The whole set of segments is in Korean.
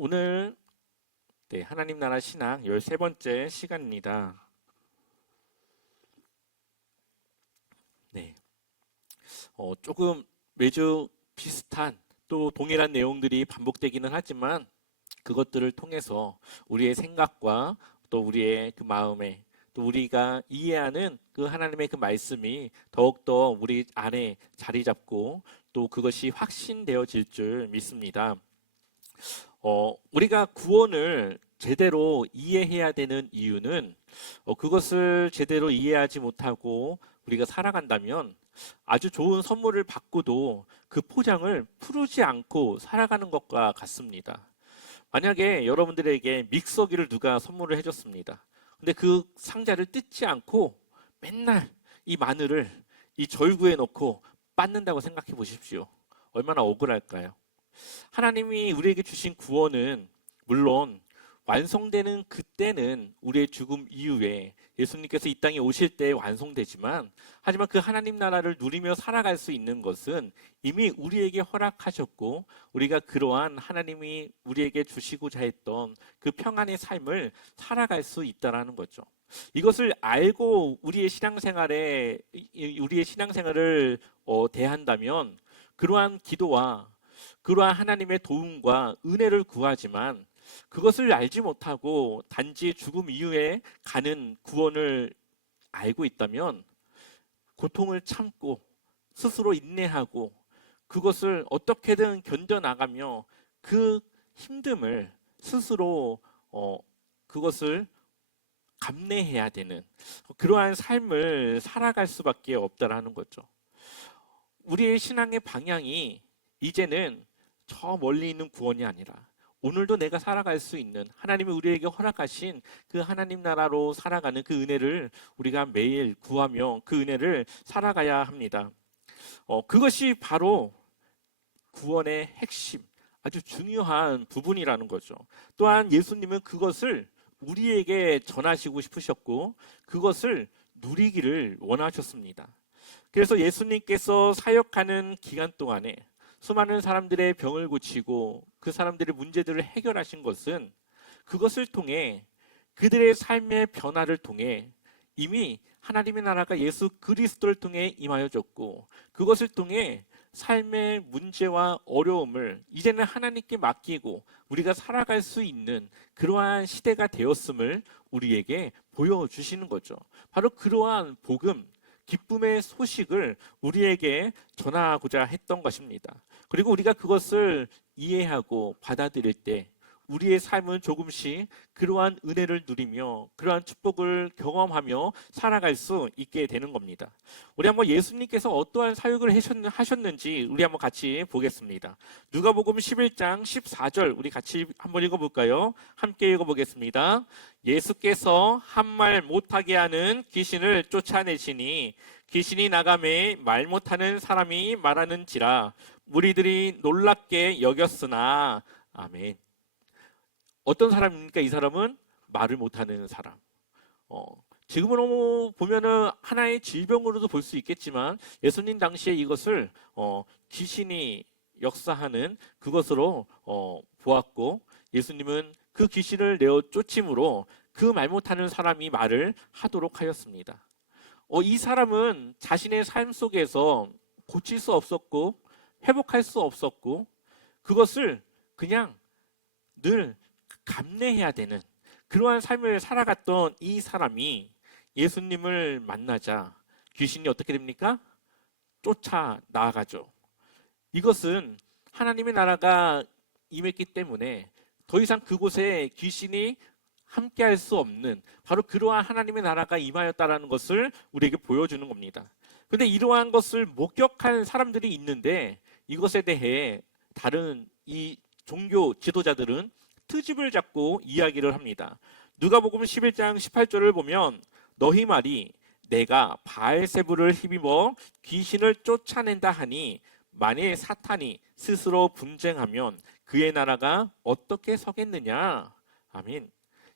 오늘 하나님 나라 신앙 13번째 시간입니다. 네, 조금 매주 비슷한 또 동일한 내용들이 반복되기는 하지만 그것들을 통해서 우리의 생각과 또 우리의 그 마음에 또 우리가 이해하는 그 하나님의 그 말씀이 더욱더 우리 안에 자리 잡고 또 그것이 확신되어질 줄 믿습니다. 우리가 구원을 제대로 이해해야 되는 이유는 그것을 제대로 이해하지 못하고 우리가 살아간다면 아주 좋은 선물을 받고도 그 포장을 풀지 않고 살아가는 것과 같습니다. 만약에 여러분들에게 믹서기를 누가 선물을 해줬습니다. 근데 그 상자를 뜯지 않고 맨날 이 마늘을 이 절구에 넣고 빻는다고 생각해 보십시오. 얼마나 억울할까요? 하나님이 우리에게 주신 구원은 물론 완성되는 그때는 우리의 죽음 이후에 예수님께서 이 땅에 오실 때 완성되지만, 하지만 그 하나님 나라를 누리며 살아갈 수 있는 것은 이미 우리에게 허락하셨고 우리가 그러한 하나님이 우리에게 주시고자 했던 그 평안의 삶을 살아갈 수 있다라는 거죠. 이것을 알고 우리의 신앙생활을 대한다면 그러한 기도와 그러한 하나님의 도움과 은혜를 구하지만, 그것을 알지 못하고 단지 죽음 이후에 가는 구원을 알고 있다면 고통을 참고 스스로 인내하고 그것을 어떻게든 견뎌나가며 그 힘듦을 스스로 그것을 감내해야 되는 그러한 삶을 살아갈 수밖에 없다라는 거죠. 우리의 신앙의 방향이 이제는 저 멀리 있는 구원이 아니라 오늘도 내가 살아갈 수 있는 하나님이 우리에게 허락하신 그 하나님 나라로 살아가는 그 은혜를 우리가 매일 구하며 그 은혜를 살아가야 합니다. 그것이 바로 구원의 핵심, 아주 중요한 부분이라는 거죠. 또한 예수님은 그것을 우리에게 전하시고 싶으셨고 그것을 누리기를 원하셨습니다. 그래서 예수님께서 사역하는 기간 동안에 수많은 사람들의 병을 고치고 그 사람들의 문제들을 해결하신 것은 그것을 통해 그들의 삶의 변화를 통해 이미 하나님의 나라가 예수 그리스도를 통해 임하여졌고, 그것을 통해 삶의 문제와 어려움을 이제는 하나님께 맡기고 우리가 살아갈 수 있는 그러한 시대가 되었음을 우리에게 보여주시는 거죠. 바로 그러한 복음, 기쁨의 소식을 우리에게 전하고자 했던 것입니다. 그리고 우리가 그것을 이해하고 받아들일 때 우리의 삶은 조금씩 그러한 은혜를 누리며 그러한 축복을 경험하며 살아갈 수 있게 되는 겁니다. 우리 한번 예수님께서 어떠한 사역을 하셨는지 우리 한번 같이 보겠습니다. 누가복음 11장 14절 우리 같이 한번 읽어볼까요? 함께 읽어보겠습니다. 예수께서 한 말 못하게 하는 귀신을 쫓아내시니 귀신이 나가매 말 못하는 사람이 말하는지라 무리들이 놀랍게 여겼으나. 아멘. 어떤 사람입니까? 이 사람은 말을 못하는 사람. 지금으로 보면은 하나의 질병으로도 볼 수 있겠지만 예수님 당시에 이것을 귀신이 역사하는 그것으로 보았고, 예수님은 그 귀신을 내어 쫓임으로 그 말 못하는 사람이 말을 하도록 하였습니다. 이 사람은 자신의 삶 속에서 고칠 수 없었고 회복할 수 없었고 그것을 그냥 늘 감내해야 되는 그러한 삶을 살아갔던 이 사람이 예수님을 만나자 귀신이 어떻게 됩니까? 쫓아 나가죠. 이것은 하나님의 나라가 임했기 때문에 더 이상 그곳에 귀신이 함께할 수 없는 바로 그러한 하나님의 나라가 임하였다라는 것을 우리에게 보여주는 겁니다. 그런데 이러한 것을 목격한 사람들이 있는데 이것에 대해 다른 이 종교 지도자들은 트집을 잡고 이야기를 합니다. 누가복음 11장 18절을 보면 너희 말이 내가 바알세불을 힘입어 귀신을 쫓아낸다 하니 만일 사탄이 스스로 분쟁하면 그의 나라가 어떻게 서겠느냐. 아멘.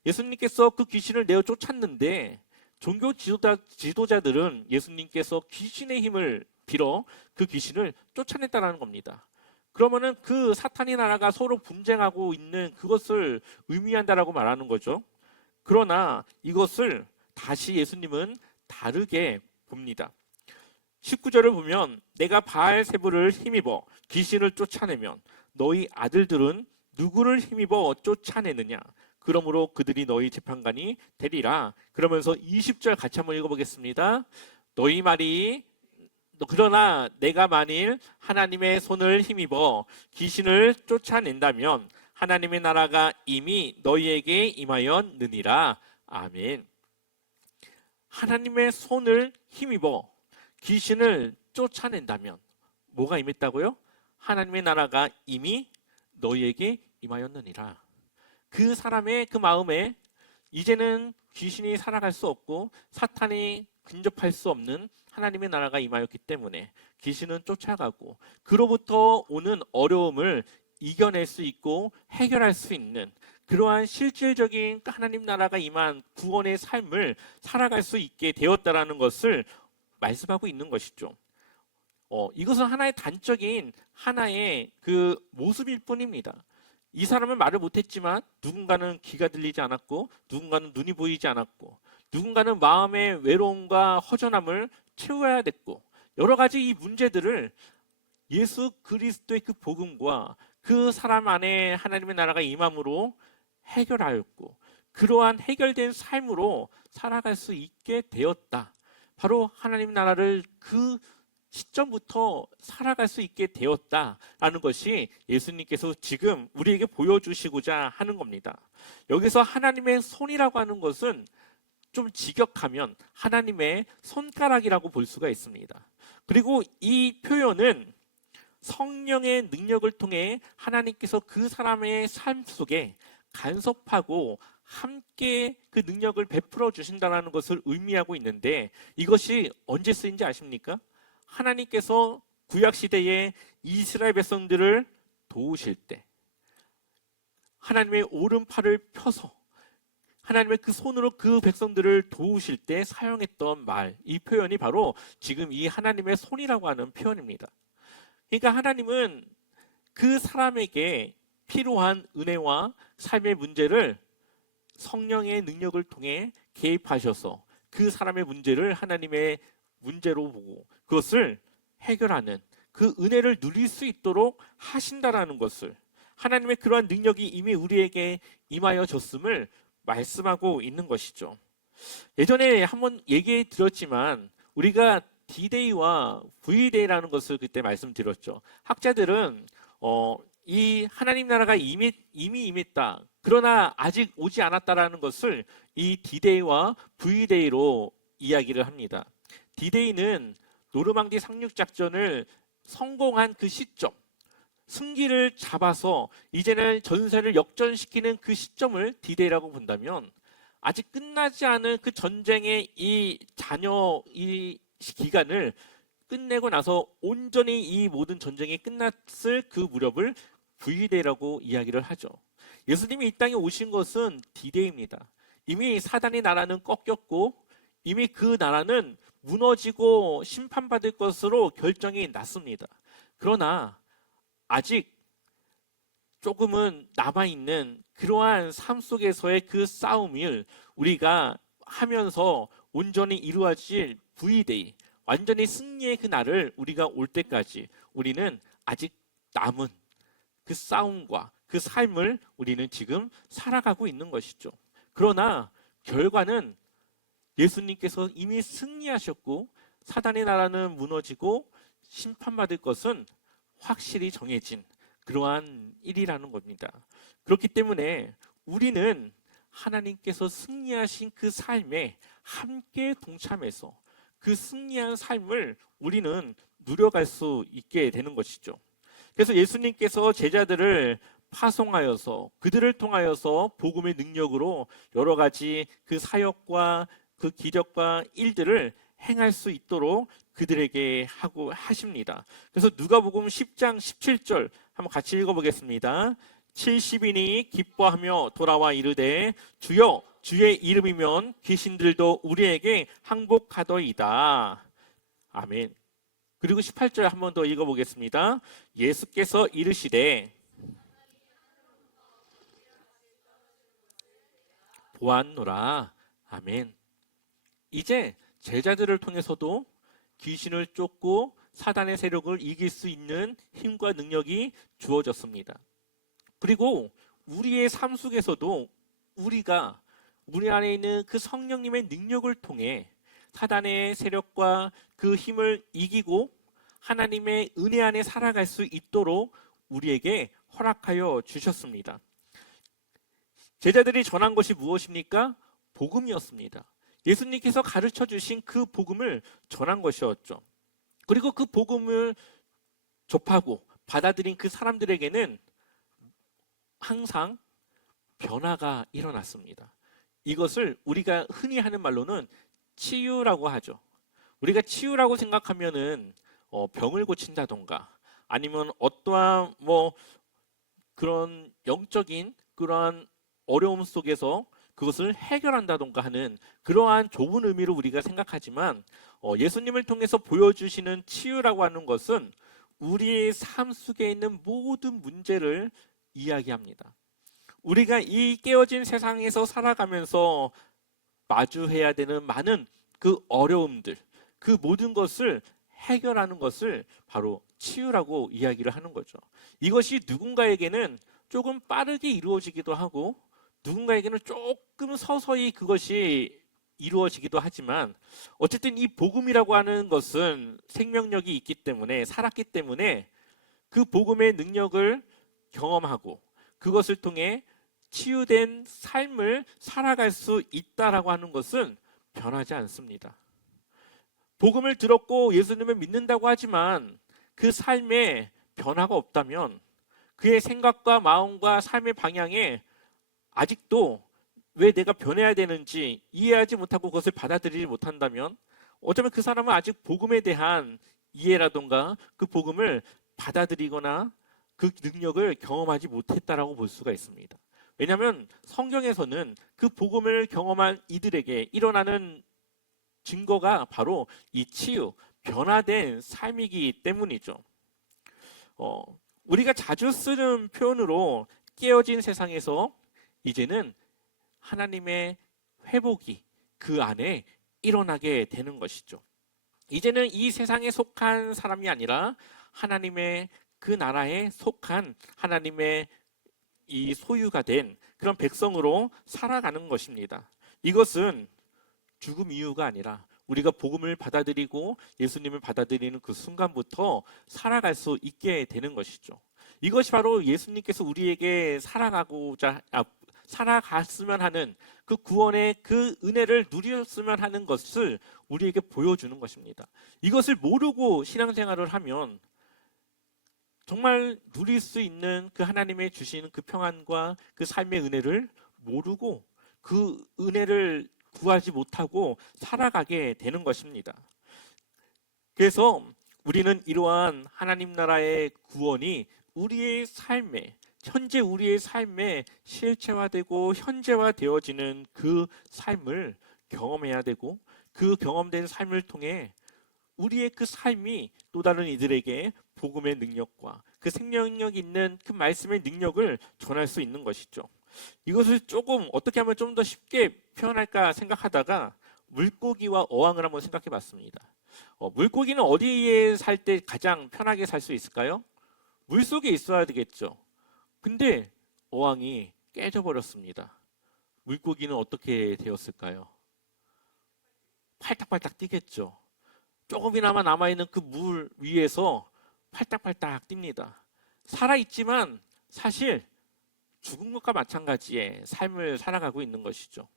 예수님께서 그 귀신을 내어 쫓았는데 종교 지도자들은 예수님께서 귀신의 힘을 빌어 그 귀신을 쫓아냈다는 겁니다. 그러면은 그 사탄의 나라가 서로 분쟁하고 있는 그것을 의미한다라고 말하는 거죠. 그러나 이것을 다시 예수님은 다르게 봅니다. 19절을 보면 내가 바알세불을 힘입어 귀신을 쫓아내면 너희 아들들은 누구를 힘입어 쫓아내느냐? 그러므로 그들이 너희 재판관이 되리라. 그러면서 20절 같이 한번 읽어보겠습니다. 너희 말이 그러나 내가 만일 하나님의 손을 힘입어 귀신을 쫓아낸다면 하나님의 나라가 이미 너희에게 임하였느니라. 아멘. 하나님의 손을 힘입어 귀신을 쫓아낸다면 뭐가 임했다고요? 하나님의 나라가 이미 너희에게 임하였느니라. 그 사람의 그 마음에 이제는 귀신이 살아갈 수 없고 사탄이 근접할 수 없는 하나님의 나라가 임하였기 때문에 귀신은 쫓아가고 그로부터 오는 어려움을 이겨낼 수 있고 해결할 수 있는 그러한 실질적인 하나님 나라가 임한 구원의 삶을 살아갈 수 있게 되었다라는 것을 말씀하고 있는 것이죠. 이것은 하나의 단적인 하나의 그 모습일 뿐입니다. 이 사람은 말을 못했지만 누군가는 귀가 들리지 않았고 누군가는 눈이 보이지 않았고 누군가는 마음의 외로움과 허전함을 채워야 됐고 여러 가지 이 문제들을 예수 그리스도의 그 복음과 그 사람 안에 하나님의 나라가 임함으로 해결하였고 그러한 해결된 삶으로 살아갈 수 있게 되었다. 바로 하나님 나라를 그 시점부터 살아갈 수 있게 되었다라는 것이 예수님께서 지금 우리에게 보여주시고자 하는 겁니다. 여기서 하나님의 손이라고 하는 것은 좀 직역하면 하나님의 손가락이라고 볼 수가 있습니다. 그리고 이 표현은 성령의 능력을 통해 하나님께서 그 사람의 삶 속에 간섭하고 함께 그 능력을 베풀어 주신다는 것을 의미하고 있는데 이것이 언제 쓰인지 아십니까? 하나님께서 구약시대에 이스라엘 백성들을 도우실 때 하나님의 오른팔을 펴서 하나님의 그 손으로 그 백성들을 도우실 때 사용했던 말, 이 표현이 바로 지금 이 하나님의 손이라고 하는 표현입니다. 그러니까 하나님은 그 사람에게 필요한 은혜와 삶의 문제를 성령의 능력을 통해 개입하셔서 그 사람의 문제를 하나님의 문제로 보고 그것을 해결하는 그 은혜를 누릴 수 있도록 하신다라는 것을 하나님의 그러한 능력이 이미 우리에게 임하여 졌음을 말씀하고 있는 것이죠. 예전에 한번 얘기해 드렸지만 우리가 D-Day와 V-Day라는 것을 그때 말씀드렸죠. 학자들은 이 하나님 나라가 이미 임했다. 그러나 아직 오지 않았다라는 것을 이 D-Day와 V-Day로 이야기를 합니다. D-Day는 노르망디 상륙 작전을 성공한 그 시점, 승기를 잡아서 이제는 전세를 역전시키는 그 시점을 D-Day라고 본다면 아직 끝나지 않은 그 전쟁의 이 이 기간을 끝내고 나서 온전히 이 모든 전쟁이 끝났을 그 무렵을 V-Day라고 이야기를 하죠. 예수님이 이 땅에 오신 것은 D-Day입니다. 이미 사단의 나라는 꺾였고 이미 그 나라는 무너지고 심판받을 것으로 결정이 났습니다. 그러나 아직 조금은 남아있는 그러한 삶 속에서의 그 싸움을 우리가 하면서 온전히 이루어질 V-Day, 완전히 승리의 그 날을 우리가 올 때까지 우리는 아직 남은 그 싸움과 그 삶을 우리는 지금 살아가고 있는 것이죠. 그러나 결과는 예수님께서 이미 승리하셨고 사단의 나라는 무너지고 심판받을 것은 확실히 정해진 그러한 일이라는 겁니다. 그렇기 때문에 우리는 하나님께서 승리하신 그 삶에 함께 동참해서 그 승리한 삶을 우리는 누려갈 수 있게 되는 것이죠. 그래서 예수님께서 제자들을 파송하여서 그들을 통하여서 복음의 능력으로 여러 가지 그 사역과 그 기적과 일들을 행할 수 있도록 그들에게 하고 하십니다. 그래서 누가복음 10장 17절 한번 같이 읽어보겠습니다. 70인이 기뻐하며 돌아와 이르되 주여 주의 이름이면 귀신들도 우리에게 항복하더이다. 아멘. 그리고 18절 한 번 더 읽어보겠습니다. 예수께서 이르시되 보았노라. 아멘. 이제 제자들을 통해서도 귀신을 쫓고 사단의 세력을 이길 수 있는 힘과 능력이 주어졌습니다. 그리고 우리의 삶 속에서도 우리 안에 있는 그 성령님의 능력을 통해 사단의 세력과 그 힘을 이기고 하나님의 은혜 안에 살아갈 수 있도록 우리에게 허락하여 주셨습니다. 제자들이 전한 것이 무엇입니까? 복음이었습니다. 예수님께서 가르쳐 주신 그 복음을 전한 것이었죠. 그리고 그 복음을 접하고 받아들인 그 사람들에게는 항상 변화가 일어났습니다. 이것을 우리가 흔히 하는 말로는 치유라고 하죠. 우리가 치유라고 생각하면은 병을 고친다던가 아니면 어떠한 그런 영적인 그러한 어려움 속에서 그것을 해결한다던가 하는 그러한 좁은 의미로 우리가 생각하지만 예수님을 통해서 보여주시는 치유라고 하는 것은 우리의 삶 속에 있는 모든 문제를 이야기합니다. 우리가 이 깨어진 세상에서 살아가면서 마주해야 되는 많은 그 어려움들, 그 모든 것을 해결하는 것을 바로 치유라고 이야기를 하는 거죠. 이것이 누군가에게는 조금 빠르게 이루어지기도 하고 누군가에게는 조금 서서히 그것이 이루어지기도 하지만 어쨌든 이 복음이라고 하는 것은 생명력이 있기 때문에 살았기 때문에 그 복음의 능력을 경험하고 그것을 통해 치유된 삶을 살아갈 수 있다라고 하는 것은 변하지 않습니다. 복음을 들었고 예수님을 믿는다고 하지만 그 삶에 변화가 없다면 그의 생각과 마음과 삶의 방향에 아직도 왜 내가 변해야 되는지 이해하지 못하고 그것을 받아들이지 못한다면 어쩌면 그 사람은 아직 복음에 대한 이해라던가 그 복음을 받아들이거나 그 능력을 경험하지 못했다라고 볼 수가 있습니다. 왜냐하면 성경에서는 그 복음을 경험한 이들에게 일어나는 증거가 바로 이 치유, 변화된 삶이기 때문이죠. 우리가 자주 쓰는 표현으로 깨어진 세상에서 이제는 하나님의 회복이 그 안에 일어나게 되는 것이죠. 이제는 이 세상에 속한 사람이 아니라 하나님의 그 나라에 속한 하나님의 이 소유가 된 그런 백성으로 살아가는 것입니다. 이것은 죽음 이유가 아니라 우리가 복음을 받아들이고 예수님을 받아들이는 그 순간부터 살아갈 수 있게 되는 것이죠. 이것이 바로 예수님께서 우리에게 살아갔으면 하는 그 구원의 그 은혜를 누렸으면 하는 것을 우리에게 보여주는 것입니다. 이것을 모르고 신앙생활을 하면 정말 누릴 수 있는 그 하나님의 주시는 그 평안과 그 삶의 은혜를 모르고 그 은혜를 구하지 못하고 살아가게 되는 것입니다. 그래서 우리는 이러한 하나님 나라의 구원이 우리의 삶에 현재 우리의 삶에 실체화되고 현재화되어지는 그 삶을 경험해야 되고 그 경험된 삶을 통해 우리의 그 삶이 또 다른 이들에게 복음의 능력과 그 생명력 있는 그 말씀의 능력을 전할 수 있는 것이죠. 이것을 조금 어떻게 하면 좀 더 쉽게 표현할까 생각하다가 물고기와 어항을 한번 생각해 봤습니다. 물고기는 어디에 살 때 가장 편하게 살 수 있을까요? 물속에 있어야 되겠죠. 근데 어항이 깨져버렸습니다. 물고기는 어떻게 되었을까요? 팔딱팔딱 뛰겠죠. 조금이나마 남아있는 그 물 위에서 팔딱팔딱 뜁니다. 살아있지만 사실 죽은 것과 마찬가지의 삶을 살아가고 있는 것이죠.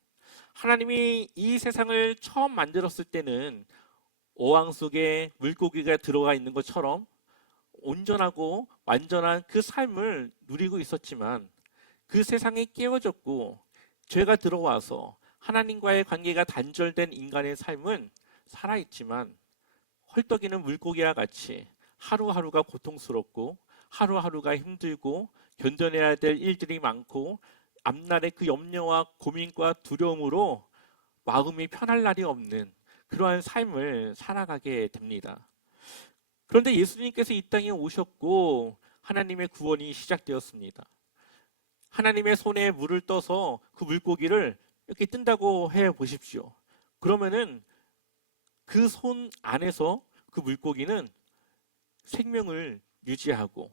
하나님이 이 세상을 처음 만들었을 때는 어항 속에 물고기가 들어가 있는 것처럼 온전하고 완전한 그 삶을 누리고 있었지만 그 세상이 깨어졌고 죄가 들어와서 하나님과의 관계가 단절된 인간의 삶은 살아있지만 헐떡이는 물고기와 같이 하루하루가 고통스럽고 하루하루가 힘들고 견뎌내야 될 일들이 많고 앞날의 그 염려와 고민과 두려움으로 마음이 편할 날이 없는 그러한 삶을 살아가게 됩니다. 그런데 예수님께서 이 땅에 오셨고 하나님의 구원이 시작되었습니다. 하나님의 손에 물을 떠서 그 물고기를 이렇게 뜬다고 해 보십시오. 그러면은 그 손 안에서 그 물고기는 생명을 유지하고,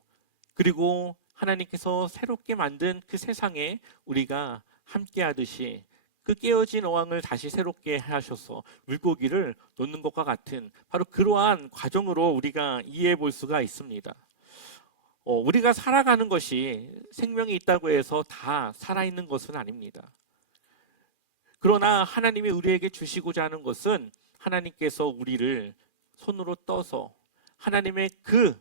그리고 하나님께서 새롭게 만든 그 세상에 우리가 함께 하듯이 그 깨어진 어항을 다시 새롭게 하셔서 물고기를 놓는 것과 같은 바로 그러한 과정으로 우리가 이해해 볼 수가 있습니다. 우리가 살아가는 것이 생명이 있다고 해서 다 살아있는 것은 아닙니다. 그러나 하나님이 우리에게 주시고자 하는 것은 하나님께서 우리를 손으로 떠서 하나님의 그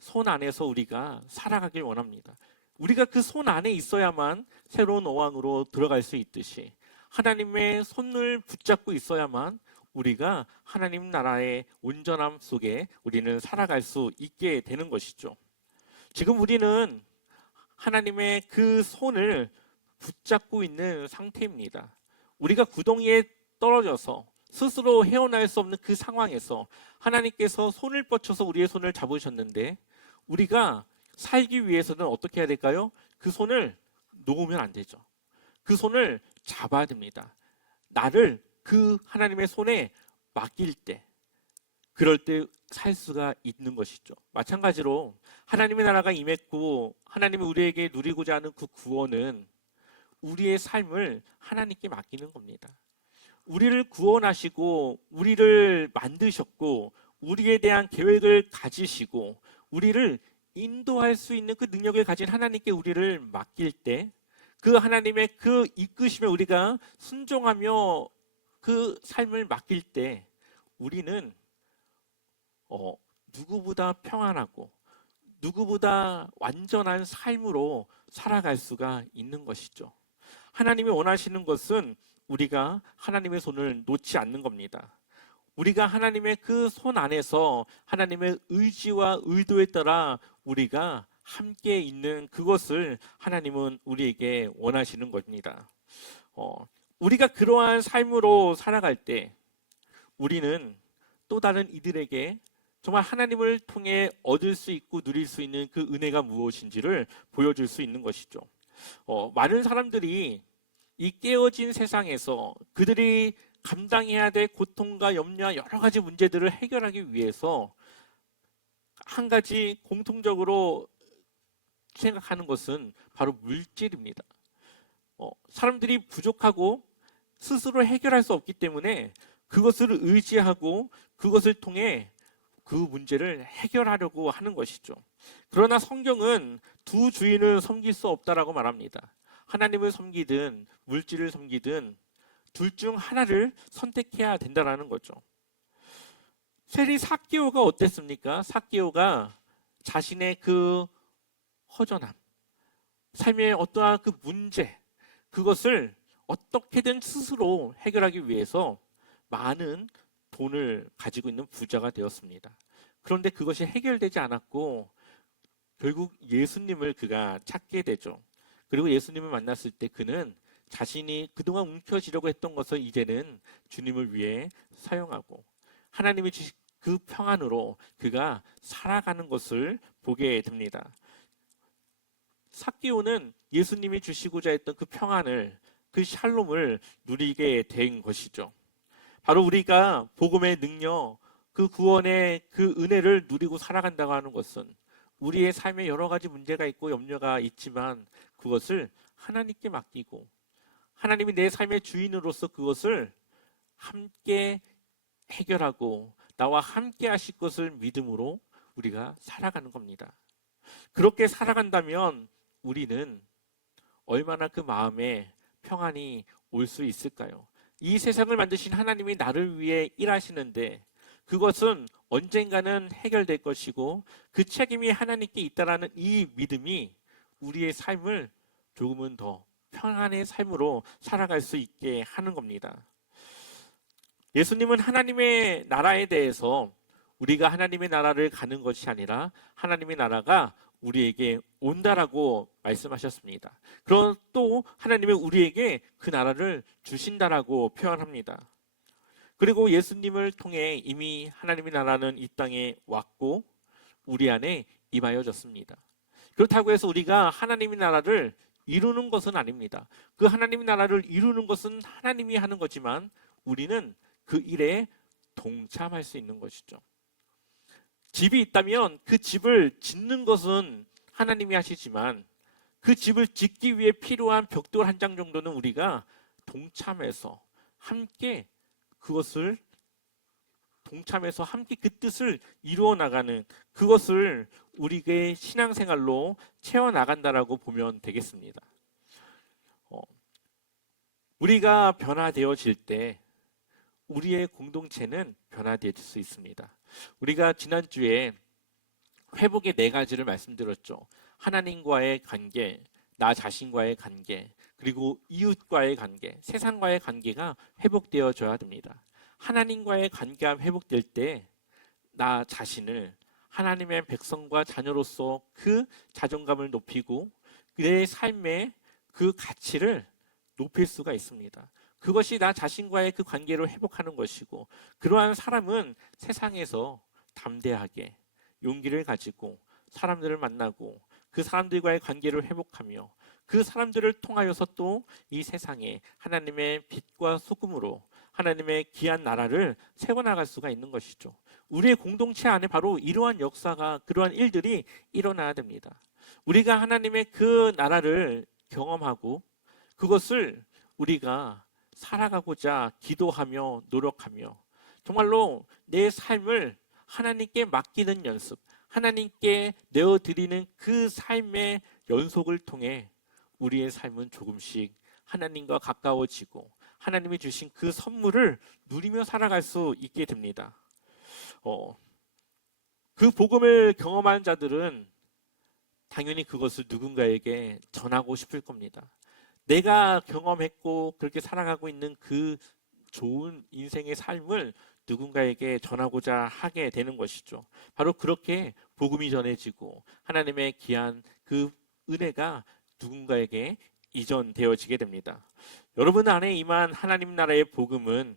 손 안에서 우리가 살아가길 원합니다. 우리가 그 손 안에 있어야만 새로운 어항으로 들어갈 수 있듯이 하나님의 손을 붙잡고 있어야만 우리가 하나님 나라의 온전함 속에 우리는 살아갈 수 있게 되는 것이죠. 지금 우리는 하나님의 그 손을 붙잡고 있는 상태입니다. 우리가 구덩이에 떨어져서 스스로 헤어날 수 없는 그 상황에서 하나님께서 손을 뻗쳐서 우리의 손을 잡으셨는데, 우리가 살기 위해서는 어떻게 해야 될까요? 그 손을 놓으면 안 되죠. 그 손을 잡아야 됩니다. 나를 그 하나님의 손에 맡길 때, 그럴 때 살 수가 있는 것이죠. 마찬가지로 하나님의 나라가 임했고 하나님이 우리에게 누리고자 하는 그 구원은 우리의 삶을 하나님께 맡기는 겁니다. 우리를 구원하시고 우리를 만드셨고 우리에 대한 계획을 가지시고 우리를 인도할 수 있는 그 능력을 가진 하나님께 우리를 맡길 때, 그 하나님의 그 이끄심에 우리가 순종하며 그 삶을 맡길 때 우리는 누구보다 평안하고 누구보다 완전한 삶으로 살아갈 수가 있는 것이죠. 하나님이 원하시는 것은 우리가 하나님의 손을 놓지 않는 겁니다. 우리가 하나님의 그 손 안에서 하나님의 의지와 의도에 따라 우리가 함께 있는 그것을 하나님은 우리에게 원하시는 겁니다. 우리가 그러한 삶으로 살아갈 때 우리는 또 다른 이들에게 정말 하나님을 통해 얻을 수 있고 누릴 수 있는 그 은혜가 무엇인지를 보여줄 수 있는 것이죠. 많은 사람들이 이 깨어진 세상에서 그들이 감당해야 될 고통과 염려와 여러 가지 문제들을 해결하기 위해서 한 가지 공통적으로 생각하는 것은 바로 물질입니다. 사람들이 부족하고 스스로 해결할 수 없기 때문에 그것을 의지하고 그것을 통해 그 문제를 해결하려고 하는 것이죠. 그러나 성경은 두 주인을 섬길 수 없다라고 말합니다. 하나님을 섬기든 물질을 섬기든 둘 중 하나를 선택해야 된다라는 거죠. 세리 삭개오가 어땠습니까? 삭개오가 자신의 그 허전함, 삶의 어떠한 그 문제, 그것을 어떻게든 스스로 해결하기 위해서 많은 돈을 가지고 있는 부자가 되었습니다. 그런데 그것이 해결되지 않았고 결국 예수님을 그가 찾게 되죠. 그리고 예수님을 만났을 때 그는 자신이 그동안 움켜쥐려고 했던 것을 이제는 주님을 위해 사용하고 하나님이 주신 그 평안으로 그가 살아가는 것을 보게 됩니다. 삭개오는 예수님이 주시고자 했던 그 평안을, 그 샬롬을 누리게 된 것이죠. 바로 우리가 복음의 능력, 그 구원의 그 은혜를 누리고 살아간다고 하는 것은 우리의 삶에 여러 가지 문제가 있고 염려가 있지만 그것을 하나님께 맡기고 하나님이 내 삶의 주인으로서 그것을 함께 해결하고 나와 함께 하실 것을 믿음으로 우리가 살아가는 겁니다. 그렇게 살아간다면 우리는 얼마나 그 마음에 평안이 올 수 있을까요? 이 세상을 만드신 하나님이 나를 위해 일하시는데 그것은 언젠가는 해결될 것이고 그 책임이 하나님께 있다라는 이 믿음이 우리의 삶을 조금은 더 평안의 삶으로 살아갈 수 있게 하는 겁니다. 예수님은 하나님의 나라에 대해서 우리가 하나님의 나라를 가는 것이 아니라 하나님의 나라가 우리에게 온다라고 말씀하셨습니다. 그럼 또 하나님은 우리에게 그 나라를 주신다라고 표현합니다. 그리고 예수님을 통해 이미 하나님의 나라는 이 땅에 왔고 우리 안에 임하여졌습니다. 그렇다고 해서 우리가 하나님의 나라를 이루는 것은 아닙니다. 그 하나님의 나라를 이루는 것은 하나님이 하는 거지만 우리는 그 일에 동참할 수 있는 것이죠. 집이 있다면 그 집을 짓는 것은 하나님이 하시지만 그 집을 짓기 위해 필요한 벽돌 한 장 정도는 우리가 동참해서 함께 그것을 동참해서 함께 그 뜻을 이루어 나가는 그것을 우리의 신앙생활로 채워 나간다라고 보면 되겠습니다. 우리가 변화되어질 때 우리의 공동체는 변화될 수 있습니다. 우리가 지난주에 회복의 4가지를 말씀드렸죠. 하나님과의 관계, 나 자신과의 관계, 그리고 이웃과의 관계, 세상과의 관계가 회복되어져야 됩니다. 하나님과의 관계가 회복될 때 나 자신을 하나님의 백성과 자녀로서 그 자존감을 높이고 내 삶의 그 가치를 높일 수가 있습니다. 그것이 나 자신과의 그 관계를 회복하는 것이고 그러한 사람은 세상에서 담대하게 용기를 가지고 사람들을 만나고 그 사람들과의 관계를 회복하며 그 사람들을 통하여서 또 이 세상에 하나님의 빛과 소금으로 하나님의 귀한 나라를 세워나갈 수가 있는 것이죠. 우리의 공동체 안에 바로 이러한 역사가 그러한 일들이 일어나야 됩니다. 우리가 하나님의 그 나라를 경험하고 그것을 우리가 살아가고자 기도하며 노력하며 정말로 내 삶을 하나님께 맡기는 연습, 하나님께 내어드리는 그 삶의 연속을 통해 우리의 삶은 조금씩 하나님과 가까워지고 하나님이 주신 그 선물을 누리며 살아갈 수 있게 됩니다. 그 복음을 경험한 자들은 당연히 그것을 누군가에게 전하고 싶을 겁니다. 내가 경험했고 그렇게 살아가고 있는 그 좋은 인생의 삶을 누군가에게 전하고자 하게 되는 것이죠. 바로 그렇게 복음이 전해지고 하나님의 귀한 그 은혜가 누군가에게 이전되어지게 됩니다. 여러분 안에 임한 하나님 나라의 복음은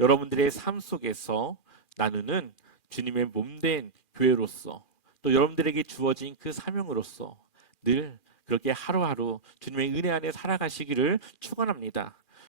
여러분들의 삶 속에서 나누는 주님의 몸된 교회로서 또 여러분들에게 주어진 그 사명으로서 늘 그렇게 하루하루 주님의 은혜 안에 살아가시기를 축원합니다.